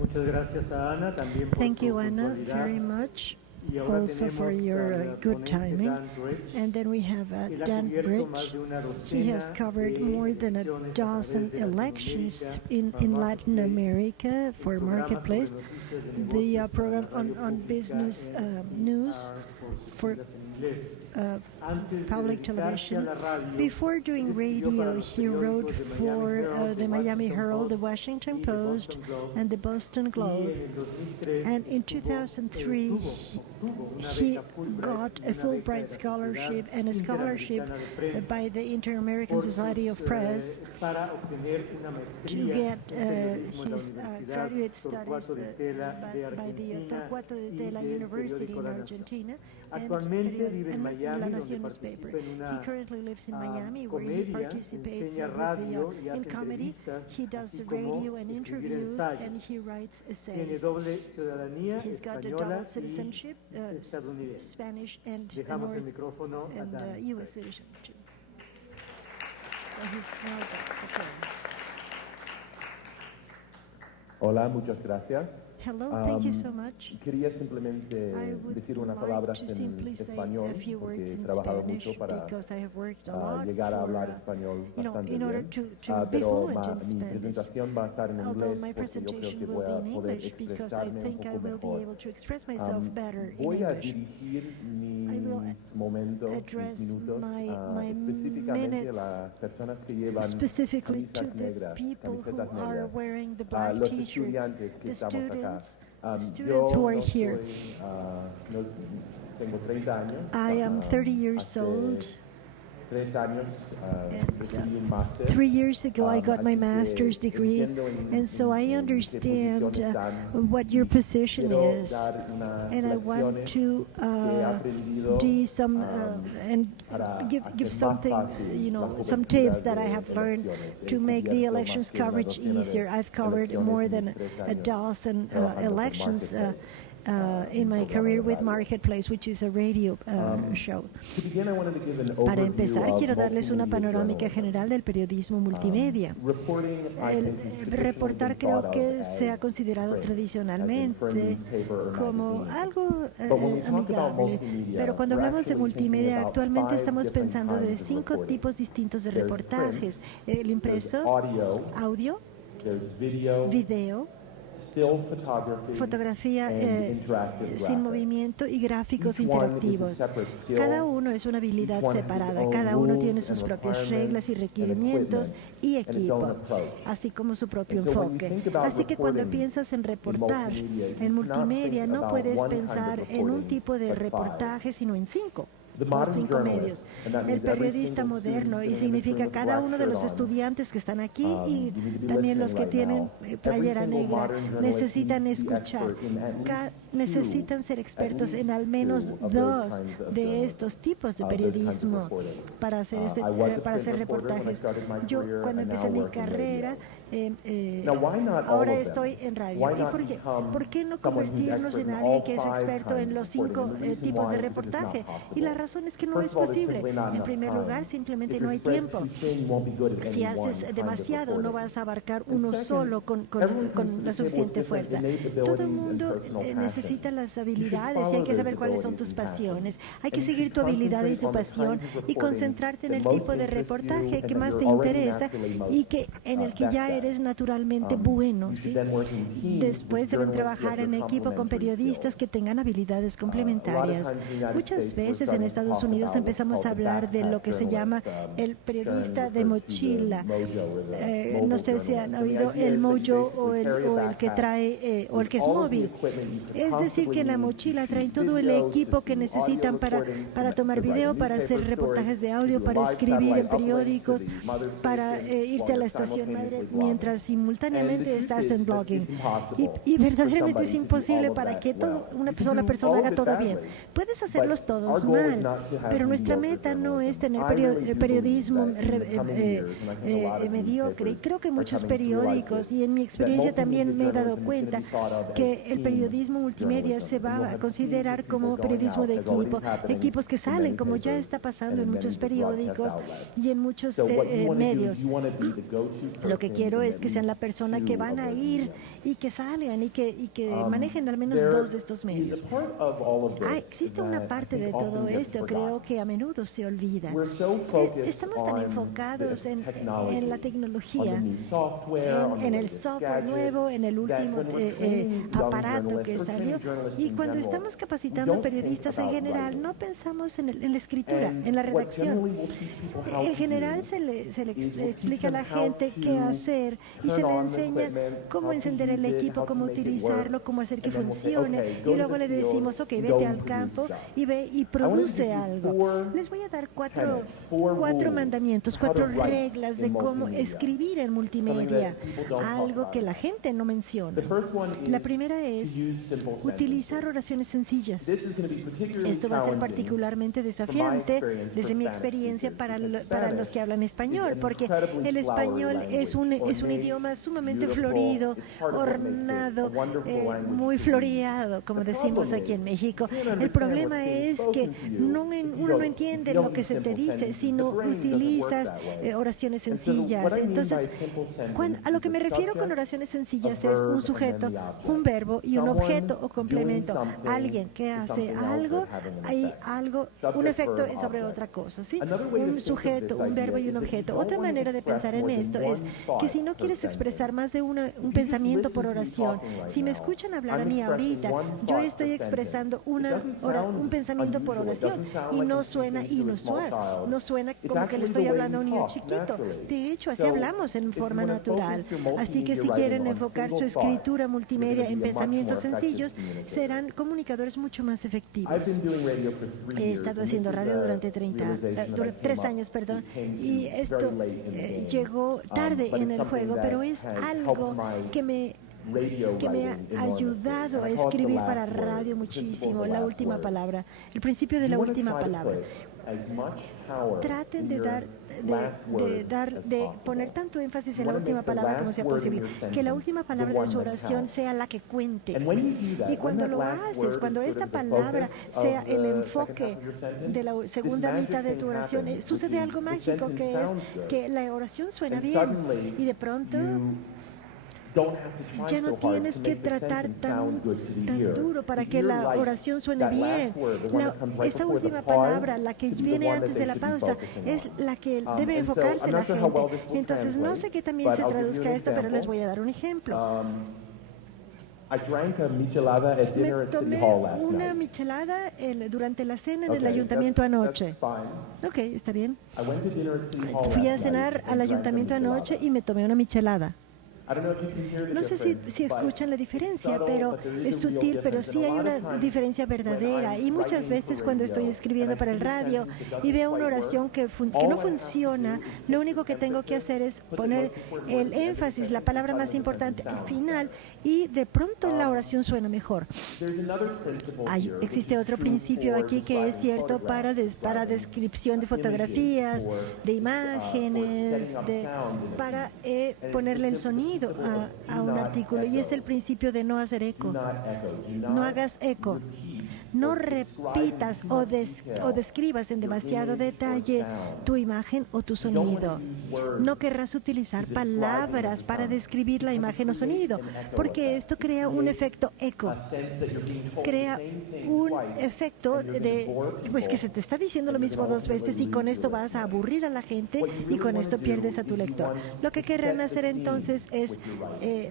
Muchas gracias a Ana también por Thank su you, Anna, puntualidad. very much, Y ahora also for tenemos your al good ponente timing. Dan Bridge. And then we have Él ha Dan cubierto más Bridge. de una He has docena covered de more than a elecciones a dozen través de elections Latinoamérica, in para Latin Marketplace, America el for programa Marketplace, sobre noticias de the negocios para program la radio on pública business en news por sus for siglas en inglés. Antes de public dedicarse a television. la radio, Before él doing escribió para radio, los he wrote periódicos de for Herald, the Miami Herald, the Post Washington y the Post, Boston Globe. and the Boston Y Globe. en el 2003 And in obtuvo 2003, obtuvo una he beca Fulbright got y a una beca de Fulbright la scholarship Sociedad and a scholarship Interamericana de Prensa by the Inter-American por Society of sus, Press para obtener una to maestría get en periodismo en la his Universidad graduate studies Torcuato de Tela de by the Argentina Torcuato de y Tela del University periódico in La Nación. Argentina. Actualmente vive en and Miami, La donde Nación participa newspaper. en una He currently lives in Miami, where he comedia, participates enseña with radio y in hace comedy. entrevistas, He does así como radio and escribir interviews, ensayos. and he writes Tiene essays. doble ciudadanía He's got a española double citizenship, y estadounidense. Spanish and Dejamos el micrófono a and Dan. U.S. citizen too. So he's now got the turn. Hola, muchas gracias. Hello, thank you so much. Quería simplemente I would decir unas like palabras to en simply say español, a few porque words he in trabajado Spanish mucho para because I have worked a lot llegar a for, hablar español you know, bastante in order bien. to be Pero fluent in mi Spanish. presentación va a estar en Although inglés my porque yo creo presentation que will voy be a in poder English because I expresarme un think I poco will be mejor. able to express myself better in Voy a English. dirigir I will mis momentos, address mis minutos, my específicamente a minutes las personas que llevan specifically to camisas the negras, people who camisetas are negras, wearing the a black los t-shirts, estudiantes que the estamos acá. students who are no here. no, tengo 30 años. I am 30 years hace old. 3 años recibí un máster. 3 years ago, I got my así que master's degree, entiendo and so I en qué understand posición están. what your position Quiero is, dar unas and I want lecciones to que he aprendido, do some and para give hacer something, más fácil you la know, some cobertura tips that I de have learned elecciones. He to make the cubierto elections más que una coverage docena de easier. I've covered elecciones more en than mis 3 a años dozen trabajando por elections Marketplace, in un my programa career de with radio. Marketplace, which is a radio show. To begin, I wanted to give an Para overview empezar, of quiero darles una multimedia panorámica journalism. general del periodismo multimedia. Reporting, I El think, is traditionally reportar been creo thought que of se ha as considerado print, tradicionalmente as in print newspaper or como magazine. algo But when we talk about amigable, multimedia, pero cuando we're hablamos de actually thinking multimedia about actualmente 5 estamos different pensando de kinds of 5 reporting. tipos distintos de There's reportajes: el There's impreso, audio, audio, there's video, video, still photography, fotografía and interactive sin graphics. movimiento y gráficos Each one is a interactivos. separate skill. Cada uno es una habilidad Each one has separada, its own cada uno tiene rules sus and propias reglas y requirements requerimientos and y equipment and its own equipo, approach. así como su propio And so when you enfoque. think about Así que cuando reporting piensas en reportar multimedia, you en cannot multimedia, think no about puedes one kind of pensar en un reporting, tipo de but 5. reportaje, sino en 5. The Los modern 5 journalist, medios. and that El means every periodista single moderno, student y sitting in this significa room with cada black uno de shirt los on, estudiantes que están aquí you y need to be también los que listening tienen right now. playera Every single negra modern journalist necesitan needs to be escuchar. expert in at least Necesitan ser expertos en al menos two of those 2 kinds of de journalism, estos tipos de those kinds of periodismo reporting. para hacer, I was a para hacer print reporter when I reportajes. started my Yo career, cuando and empecé now mi work in carrera, Now, why not all ahora of them? estoy en radio. Why ¿Y not por qué no become someone who's convertirnos expert en in alguien all que es 5 experto en kinds los of reporting? 5 And the reason tipos de why is because it's not reportaje? possible. Y la razón es que no First es of all, there's posible. simply not En enough primer time. lugar, simplemente If no you're hay spread tiempo. too thin, you won't be good at Si any one haces kind of demasiado, no reporting. vas a abarcar And uno second, solo everyone comes to con the la table suficiente with different fuerza. innate Todo el abilities and mundo personal passion. necesita las You should habilidades y hay follow que saber those cuáles son abilities tus and passion. pasiones. Hay que And you seguir should tu habilidad y concentrate tu on the pasión kinds of y reporting concentrarte en that el most tipo de interest you reportaje and que that más te you're already interesa naturally most, y que en el que best ya at. eres naturalmente bueno. You ¿sí? should then work in teams Después with deben journalists who have trabajar en their equipo con complementary periodistas skills. que tengan habilidades complementarias. times in the United Muchas States, we're veces en starting to Estados talk Unidos about what's empezamos a called the hablar de lo backpack que se llama journalist, el periodista Sharon de referred to the mochila. mojo or the No mobile sé si han journalist. And the oído idea el is that you mojo basically carry a o el que backpack trae o el que es with all of the móvil. equipment you could Es decir, que en la possibly need mochila to traen shoot todo el videos, equipo to que do necesitan audio recordings, para tomar to write video, a para hacer newspaper reportajes story, de to audio, do a para live escribir en satellite uplink to periódicos, the mother para station irte while a la you're estación madre simultaneously mientras blogging. simultáneamente And the estás truth en is that blogging. it's impossible Y for verdaderamente somebody es to do all imposible of para that que well. una You can do persona all of haga it todo bien. badly, Puedes hacerlos but todos our goal is mal, not to have pero nuestra mediocre meta no es journalism. tener I really do periodismo believe that in the coming years, and I think a lot of mediocre. Y newspapers creo que are muchos coming to realize periódicos, this, y en mi that experiencia multimedia también me he dado journalism is cuenta going to be thought of as que el team periodismo multimedia journalism. se And you'll va a have teams considerar of people como going periodismo out, de as already equipo, happening equipos que in salen, many como ya papers está pasando and en in muchos many broadcast periódicos outlets. y en muchos So what you want to do medios. is you want to be the go-to Lo que person quiero quiero es que sean la persona que van a ir y que salgan y que manejen al menos dos de estos medios. Existe una parte de todo esto, creo que a menudo se olvida. Estamos tan enfocados en la tecnología, en el software nuevo, en el último aparato que salió. Y cuando estamos capacitando periodistas en general, no pensamos en la escritura, en la redacción. En general se le explica a la gente qué hacer y se le enseña cómo encender el equipo, cómo utilizarlo, cómo hacer que funcione. Y luego le decimos, ok, vete al campo y ve y produce algo. Les voy a dar cuatro mandamientos, 4 reglas de cómo escribir en multimedia, algo que la gente no menciona. La primera es utilizar oraciones sencillas. Esto va a ser particularmente desafiante desde mi experiencia para los que hablan español, porque el español es un idioma sumamente florido, ornado, muy floreado, como decimos aquí en México. El problema es que uno no entiende lo que se te dice, sino utilizas oraciones sencillas. Entonces, a lo que me refiero con oraciones sencillas es un sujeto, un verbo y un objeto o complemento. Alguien que hace algo, hay algo, un efecto sobre otra cosa, ¿sí? Un sujeto, un verbo y un objeto. Otra manera de pensar en esto es que si no quieres expresar más de un pensamiento por oración, si me escuchan hablar a mí ahorita, yo estoy expresando un pensamiento por oración y no suena inusual, no suena como que le estoy hablando a un niño chiquito. De hecho, así hablamos en forma natural. Así que si quieren enfocar su escritura multimedia en pensamientos sencillos, serán comunicadores mucho más efectivos. He estado haciendo radio durante 3 años, y esto llegó tarde en el juego, pero es algo que me ha ayudado a escribir para radio muchísimo. La última palabra, el principio de la última palabra. Traten de poner tanto énfasis en la última palabra como sea posible, que la última palabra de su oración sea la que cuente. Y cuando lo haces, cuando esta palabra sea el enfoque de la segunda mitad de tu oración, sucede algo mágico, que es que la oración suena bien y de pronto ya no tienes que tratar tan duro para que la oración suene bien. Esta última palabra, la que viene antes de la pausa, es la que debe enfocarse la gente. Entonces, no sé qué también se traduzca esto, pero les voy a dar un ejemplo. Me tomé una michelada durante la cena en el ayuntamiento anoche. Ok, está bien. Fui a cenar al ayuntamiento anoche y me tomé una michelada. No sé si escuchan la diferencia, pero es sutil, pero sí hay una diferencia verdadera. Y muchas veces cuando estoy escribiendo para el radio y veo una oración que no funciona, lo único que tengo que hacer es poner el énfasis, la palabra más importante al final, y de pronto la oración suena mejor. Existe otro principio aquí que es cierto para descripción de fotografías, de imágenes, para ponerle el sonido a un artículo, y es el principio de no hacer eco. No hagas eco. No repitas o describas en demasiado detalle tu imagen o tu sonido. No querrás utilizar palabras para describir la imagen o sonido, porque esto crea un efecto eco. Crea un efecto pues que se te está diciendo lo mismo 2 veces, y con esto vas a aburrir a la gente y con esto pierdes a tu lector. Lo que querrán hacer entonces es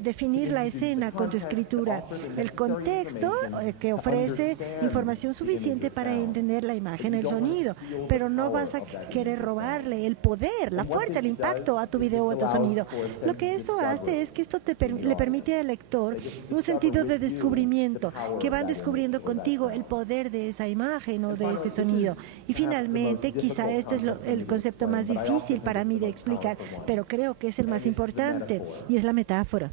definir la escena con tu escritura, el contexto que ofrece información suficiente para entender la imagen, el sonido, pero no vas a querer robarle el poder, la fuerza, el impacto a tu video o a tu sonido. Lo que eso hace es que esto le permite al lector un sentido de descubrimiento, que van descubriendo contigo el poder de esa imagen o de ese sonido. Y finalmente, quizá este es el concepto más difícil para mí de explicar, pero creo que es el más importante, y es la metáfora.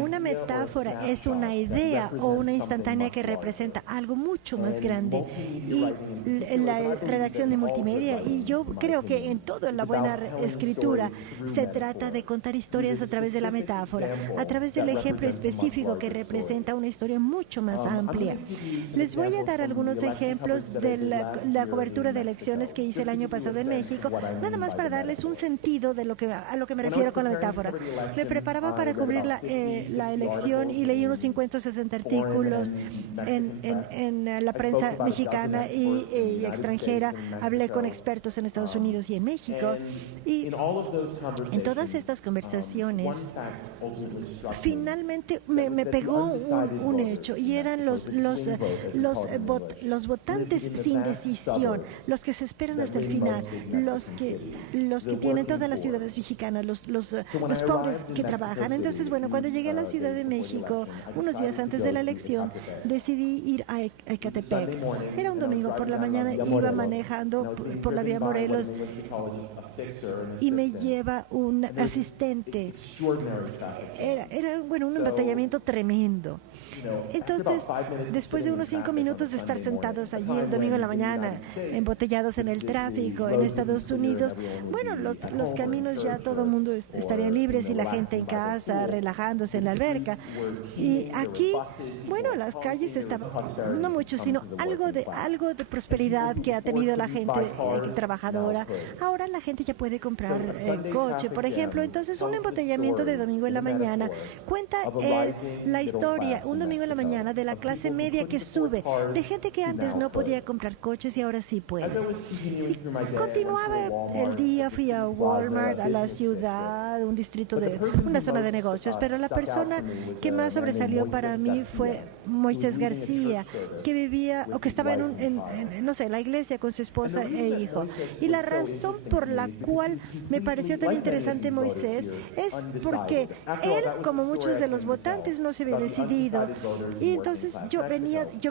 Una metáfora es una idea o una instantánea que representa algo mucho más grande. Y la redacción de multimedia, y yo creo que en toda la buena escritura se trata de contar historias a través de la metáfora, a través del ejemplo específico que representa una historia mucho más amplia. Les voy a dar algunos ejemplos de la cobertura de elecciones que hice el año pasado en México, nada más para darles un sentido de a lo que me refiero con la metáfora. Me preparaba para cubrir la elección y leí unos 50 o 60 artículos en la prensa mexicana y extranjera. Hablé con expertos en Estados Unidos y en México. Y en todas estas conversaciones, finalmente me pegó un hecho, y eran los votantes sin decisión, los que se esperan hasta el final, los que tienen todas las ciudades mexicanas, los pobres que trabajan. Entonces, bueno, cuando llegué a la Ciudad de México, unos días antes de la elección, decidí ir a Ecatepec. Era un domingo por la mañana, iba manejando por la vía Morelos y me lleva un asistente. Era bueno, un embotellamiento tremendo. Entonces, después de unos 5 minutos de estar sentados allí el domingo en la mañana, embotellados en el tráfico en Estados Unidos, bueno, los caminos ya todo el mundo estarían libres y la gente en casa, relajándose en la alberca. Y aquí, bueno, las calles estaban, no mucho, sino algo de prosperidad que ha tenido la gente trabajadora. Ahora la gente ya puede comprar coche, por ejemplo. Entonces, un embotellamiento de domingo en la mañana cuenta la historia, un domingo en la mañana, de la clase media que sube, de gente que antes no podía comprar coches y ahora sí puede. Y continuaba el día, fui a Walmart, a la ciudad, un distrito de una zona de negocios, pero la persona que más sobresalió para mí fue Moisés García, que vivía o que estaba no sé, la iglesia con su esposa e hijo. Y la razón por la cual me pareció tan interesante Moisés es porque él, como muchos de los votantes, no se había decidido. Y entonces yo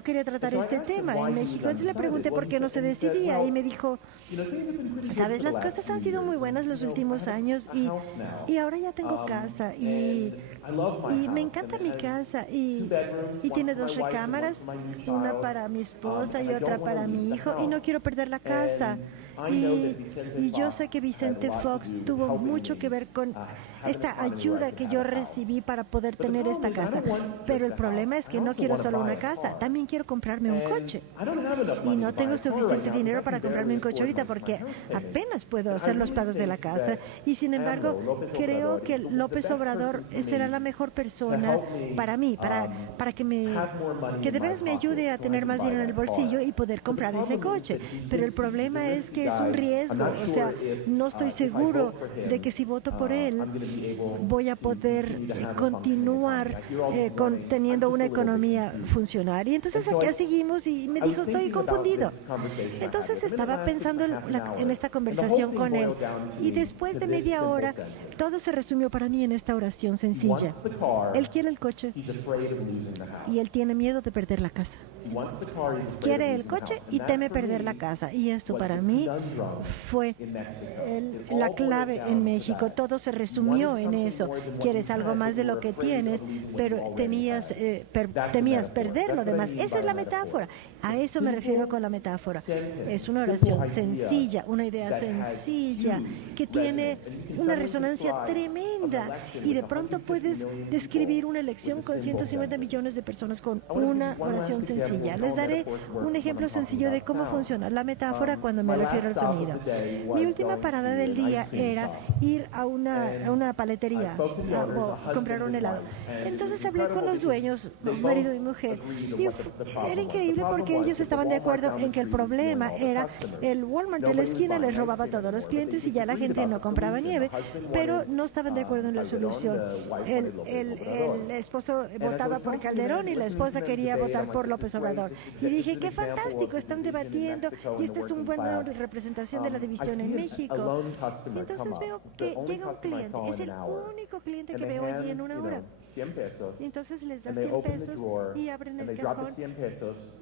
quería tratar este tema en México. Entonces le pregunté por qué no se decidía y me dijo, sabes, las cosas han sido muy buenas los últimos años y ahora ya tengo casa y me encanta mi casa y tiene 2 recámaras, una para mi esposa y otra para mi hijo, y no quiero perder la casa. Y yo sé que Vicente Fox tuvo mucho que ver con esta ayuda que yo recibí para poder tener esta casa. Pero el problema es que no quiero solo una casa, también quiero comprarme un coche. Y no tengo suficiente dinero para comprarme un coche ahorita porque apenas puedo hacer los pagos de la casa. Y sin embargo, creo que López Obrador será la mejor persona para mí, para que de veras me ayude a tener más dinero en el bolsillo y poder comprar ese coche. Pero el problema es que es un riesgo, o sea, no estoy seguro de que si voto por él voy a poder continuar teniendo una economía funcional. Y entonces aquí seguimos y me dijo, estoy confundido. Entonces estaba pensando en esta conversación con él y después de media hora todo se resumió para mí en esta oración sencilla. Él quiere el coche y él tiene miedo de perder la casa. Quiere el coche y teme perder la casa. Y esto para mí fue la clave en México. Todo se resumió en eso. Quieres algo más de lo que tienes, pero temías perder lo demás. Esa es la metáfora. A eso me refiero con la metáfora. Es una oración sencilla, una idea sencilla que tiene una resonancia tremenda y de pronto puedes describir una elección con 150 millones de personas con una oración sencilla. Les daré un ejemplo sencillo de cómo funciona la metáfora cuando me refiero al sonido. Mi última parada del día era ir a una paletería a comprar un helado. Entonces hablé con los dueños, marido y mujer, y era increíble porque ellos estaban de acuerdo en que el problema era el Walmart de la esquina les robaba a todos los clientes y ya la gente no compraba nieve, pero no estaban de acuerdo en la solución. El esposo votaba por Calderón y la esposa quería votar por López Obrador. Y dije, qué fantástico, están debatiendo y esta es una buena representación de la división en México. Y entonces veo que llega un cliente, es el único cliente que veo allí en una hora. Y entonces les da 100 pesos y abren el cajón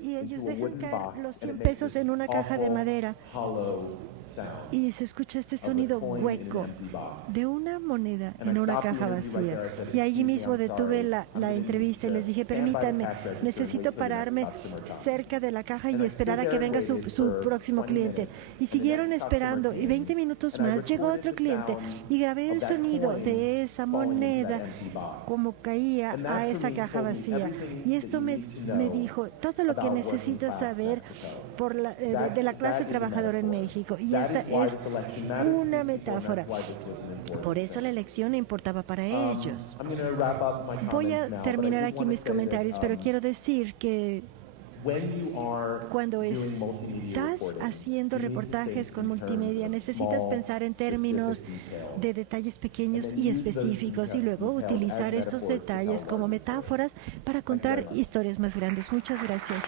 y ellos dejan caer los 100 pesos en una caja de madera. y se escucha este sonido hueco de una moneda en una caja vacía. Y allí mismo detuve la entrevista y les dije, permítanme, necesito pararme cerca de la caja y esperar a que venga su próximo cliente. Y siguieron esperando y 20 minutos más llegó otro cliente y grabé el sonido de esa moneda como caía a esa caja vacía. Y esto me dijo todo lo que necesitas saber de la clase trabajadora en México. Y esta es una metáfora. Por eso la elección importaba para ellos. Voy a terminar aquí mis comentarios, pero quiero decir que cuando estás haciendo reportajes con multimedia, necesitas pensar en términos de detalles pequeños y específicos y luego utilizar estos detalles como metáforas para contar historias más grandes. Muchas gracias.